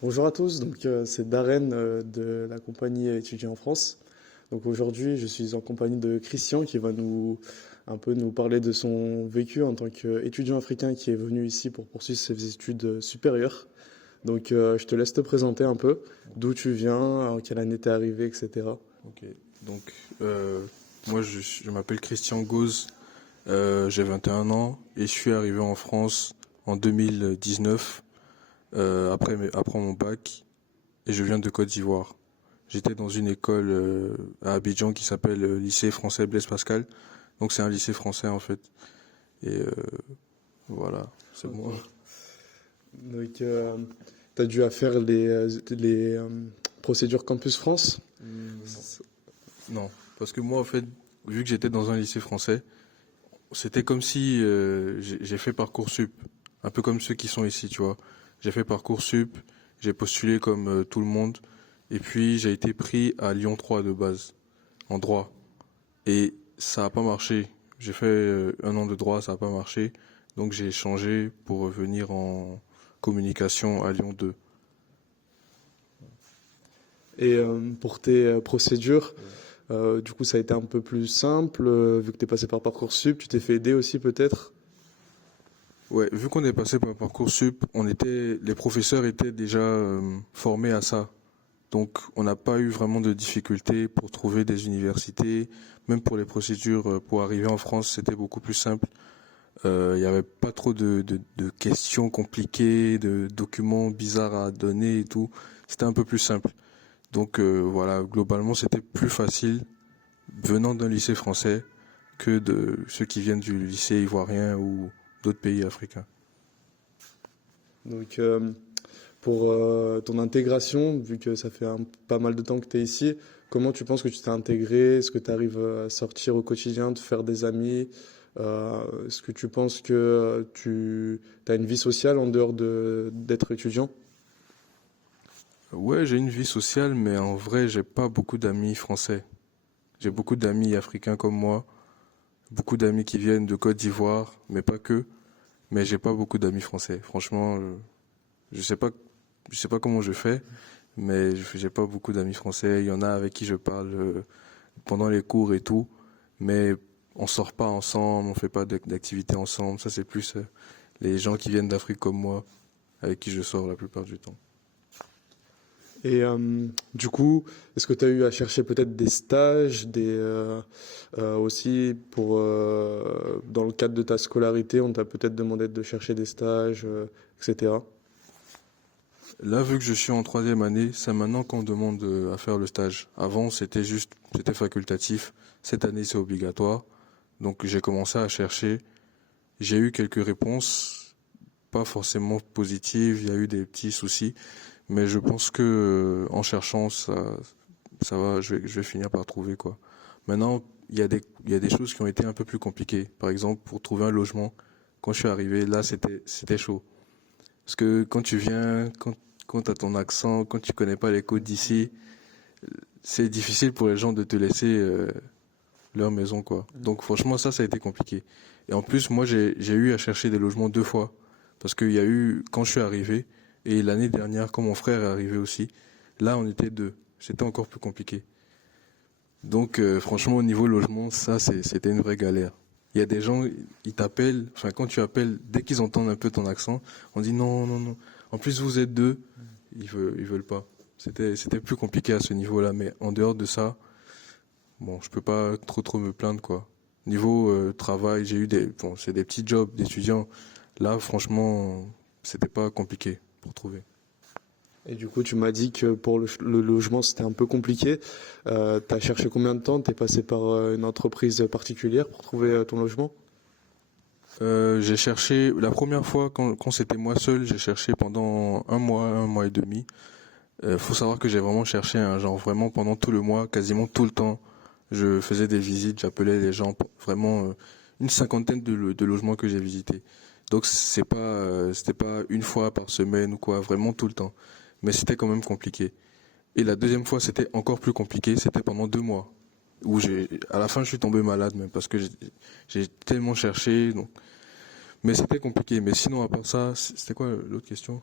Bonjour à tous, c'est Darren de la compagnie Étudiants en France. Donc aujourd'hui, je suis en compagnie de Christian qui va nous parler de son vécu en tant qu'étudiant africain qui est venu ici pour poursuivre ses études supérieures. Je te laisse te présenter un peu, d'où tu viens, en quelle année t'es arrivé, etc. Ok, donc moi je m'appelle Christian Gauze, j'ai 21 ans et je suis arrivé en France en 2019 après mon bac et je viens de Côte d'Ivoire. J'étais dans une école à Abidjan qui s'appelle lycée français Blaise Pascal, donc c'est un lycée français en fait. Et voilà, c'est Ok. moi. Donc t'as dû à faire les procédures Campus France. Non. Non, parce que moi en fait, vu que j'étais dans un lycée français, c'était comme si j'ai fait Parcoursup, un peu comme ceux qui sont ici, tu vois. J'ai fait Parcoursup, j'ai postulé comme tout le monde, et puis j'ai été pris à Lyon 3 de base, en droit. Et ça a pas marché. J'ai fait 1 an de droit, ça a pas marché. Donc j'ai changé pour revenir en communication à Lyon 2. Et pour tes procédures, Ouais. du coup, ça a été un peu plus simple, vu que tu es passé par Parcoursup, tu t'es fait aider aussi peut-être. Ouais, vu qu'on est passé par Parcoursup, les professeurs étaient déjà formés à ça. Donc, on n'a pas eu vraiment de difficultés pour trouver des universités. Même pour les procédures pour arriver en France, c'était beaucoup plus simple. Il n'y avait pas trop de questions compliquées, de documents bizarres à donner et tout. C'était un peu plus simple. Donc voilà, globalement, c'était plus facile venant d'un lycée français que de ceux qui viennent du lycée ivoirien ou d'autres pays africains. Donc, pour ton intégration, vu que ça fait pas mal de temps que tu es ici, comment tu penses que tu t'es intégré? Est-ce que tu arrives à sortir au quotidien, te faire des amis? Est-ce que tu penses que tu as une vie sociale en dehors d'être étudiant? Ouais, j'ai une vie sociale, mais en vrai, j'ai pas beaucoup d'amis français. J'ai beaucoup d'amis africains comme moi, beaucoup d'amis qui viennent de Côte d'Ivoire, mais pas que. Mais j'ai pas beaucoup d'amis français. Franchement, je sais pas, je sais pas comment je fais, mais j'ai pas beaucoup d'amis français. Il y en a avec qui je parle pendant les cours et tout, mais on sort pas ensemble, on fait pas d'activités ensemble. Ça, c'est plus les gens qui viennent d'Afrique comme moi, avec qui je sors la plupart du temps. Et du coup, est-ce que tu as eu à chercher peut-être des stages, aussi dans le cadre de ta scolarité, on t'a peut-être demandé de chercher des stages, etc. Là, vu que je suis en 3e année, c'est maintenant qu'on demande à faire le stage. Avant, c'était facultatif. Cette année, c'est obligatoire. Donc, j'ai commencé à chercher. J'ai eu quelques réponses, pas forcément positives. Il y a eu des petits soucis, mais je pense que en cherchant, ça va. Je vais finir par trouver quoi. Maintenant, il y a des choses qui ont été un peu plus compliquées. Par exemple, pour trouver un logement, quand je suis arrivé, là, c'était chaud. Parce que quand t'as ton accent, quand tu connais pas les codes d'ici, c'est difficile pour les gens de te laisser leur maison, quoi. Donc franchement, ça a été compliqué. Et en plus, moi, j'ai eu à chercher des logements 2 fois. Parce qu'il y a eu, quand je suis arrivé, et l'année dernière, quand mon frère est arrivé aussi, là, on était deux. C'était encore plus compliqué. Donc franchement, au niveau logement, c'était une vraie galère. Il y a des gens, ils t'appellent, enfin quand tu appelles, dès qu'ils entendent un peu ton accent, on dit non, non, non. En plus, vous êtes deux, ils veulent pas. C'était plus compliqué à ce niveau-là, mais en dehors de ça, bon, je peux pas trop me plaindre quoi. Niveau travail, bon, c'est des petits jobs d'étudiants. Là, franchement, c'était pas compliqué pour trouver. Et du coup, tu m'as dit que pour le logement, c'était un peu compliqué. T'as cherché combien de temps? T'es passé par une entreprise particulière pour trouver ton logement? J'ai cherché la première fois quand c'était moi seul, j'ai cherché pendant un mois et demi. Faut savoir que j'ai vraiment cherché, hein, genre vraiment pendant tout le mois, quasiment tout le temps. Je faisais des visites, j'appelais les gens, vraiment une cinquantaine de logements que j'ai visités. Donc c'était pas une fois par semaine ou quoi, vraiment tout le temps. Mais c'était quand même compliqué. Et la deuxième fois, c'était encore plus compliqué. C'était pendant 2 mois où à la fin, je suis tombé malade même parce que j'ai tellement cherché. Donc, mais c'était compliqué. Mais sinon, à part ça, c'était quoi l'autre question?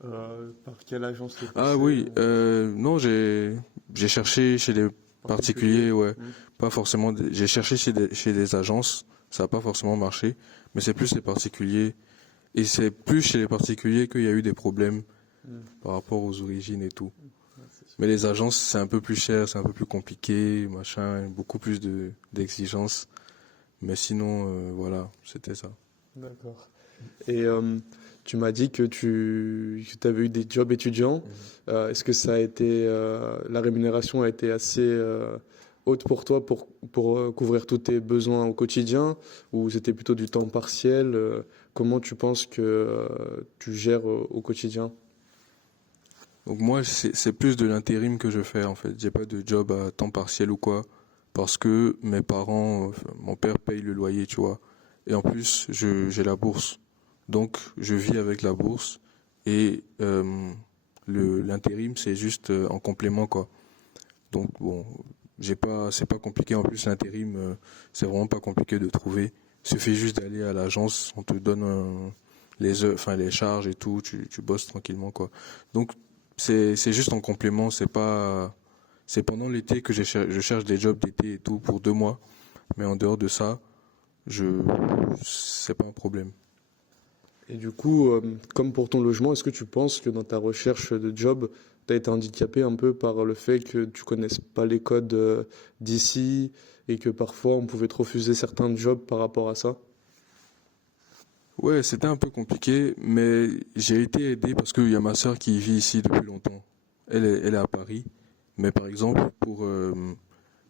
Par quelle agence t'es Ah passé oui, ou... non, j'ai cherché chez les particuliers, ouais, Hmm. pas forcément. J'ai cherché chez des agences, ça n'a pas forcément marché, mais c'est plus les particuliers, et c'est plus chez les particuliers qu'il y a eu des problèmes Hmm. par rapport aux origines et tout. Ouais, c'est sûr. Mais les agences, c'est un peu plus cher, c'est un peu plus compliqué, machin, beaucoup plus d'exigences. Mais sinon, voilà, c'était ça. D'accord. Et tu m'as dit que tu avais eu des jobs étudiants. Est-ce que ça a été, la rémunération a été assez haute pour toi pour couvrir tous tes besoins au quotidien ou c'était plutôt du temps partiel? Comment tu penses que tu gères au quotidien? Donc moi, c'est plus de l'intérim que je fais en fait. J'ai pas de job à temps partiel ou quoi, parce que mes parents, enfin, mon père paye le loyer, tu vois. Et en plus, j'ai la bourse. Donc je vis avec la bourse et l'intérim, c'est juste en complément quoi. Donc bon, c'est pas compliqué. En plus, l'intérim, c'est vraiment pas compliqué de trouver. Il suffit juste d'aller à l'agence, on te donne les heures, enfin les charges et tout, tu bosses tranquillement quoi. Donc c'est juste en complément, c'est pendant l'été que je cherche des jobs d'été et tout pour 2 mois, mais en dehors de ça, je c'est pas un problème. Et du coup, comme pour ton logement, est-ce que tu penses que dans ta recherche de job, tu as été handicapé un peu par le fait que tu connaisses pas les codes d'ici et que parfois on pouvait te refuser certains jobs par rapport à ça? Ouais, c'était un peu compliqué, mais j'ai été aidé parce qu'il y a ma sœur qui vit ici depuis longtemps. Elle est à Paris, mais par exemple pour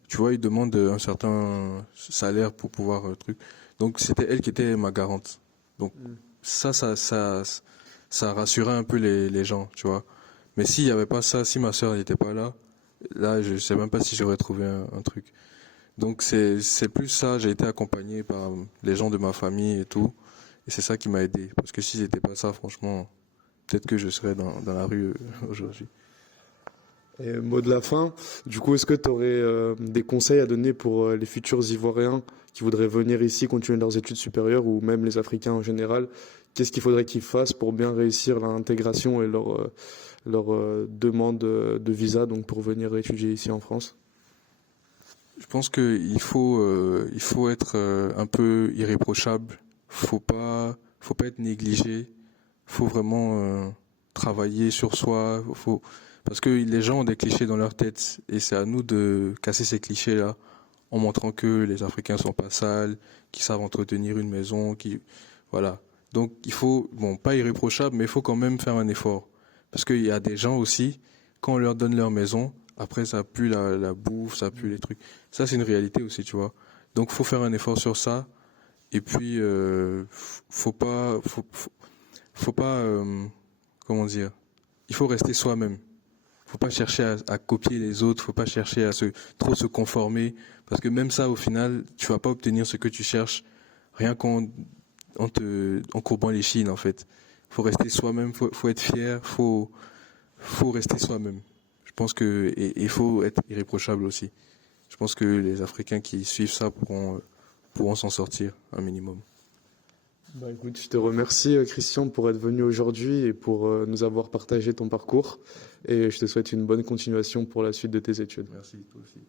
tu vois, ils demandent un certain salaire pour pouvoir truc. Donc c'était elle qui était ma garante. Donc Mm. ça rassurait un peu les gens, tu vois. Mais s'il n'y avait pas ça, si ma sœur n'était pas là, là je sais même pas si j'aurais trouvé un truc. Donc c'est plus ça, j'ai été accompagné par les gens de ma famille et tout, et c'est ça qui m'a aidé. Parce que si c'était pas ça, franchement, peut-être que je serais dans la rue aujourd'hui. Et mot de la fin, du coup, est-ce que tu aurais des conseils à donner pour les futurs Ivoiriens qui voudraient venir ici continuer leurs études supérieures ou même les Africains en général? Qu'est-ce qu'il faudrait qu'ils fassent pour bien réussir l'intégration et leur demande de visa donc pour venir étudier ici en France? Je pense il faut être un peu irréprochable. Faut pas être négligé. Faut vraiment travailler sur soi. Parce que les gens ont des clichés dans leur tête et c'est à nous de casser ces clichés-là en montrant que les Africains sont pas sales, qu'ils savent entretenir une maison, voilà. Donc il faut, bon, pas irréprochable, mais il faut quand même faire un effort. Parce qu'il y a des gens aussi, quand on leur donne leur maison, après ça pue la bouffe, ça pue les trucs. Ça c'est une réalité aussi, tu vois. Donc faut faire un effort sur ça. Et puis faut pas, comment dire, il faut rester soi-même. Faut pas chercher à copier les autres, faut pas chercher à trop se conformer, parce que même ça, au final, tu vas pas obtenir ce que tu cherches, rien en courbant les chines, en fait. Faut rester soi-même, faut être fier, faut rester soi-même. Je pense et il faut être irréprochable aussi. Je pense que les Africains qui suivent ça pourront s'en sortir un minimum. Bah écoute, je te remercie Christian pour être venu aujourd'hui et pour nous avoir partagé ton parcours et je te souhaite une bonne continuation pour la suite de tes études. Merci, toi aussi.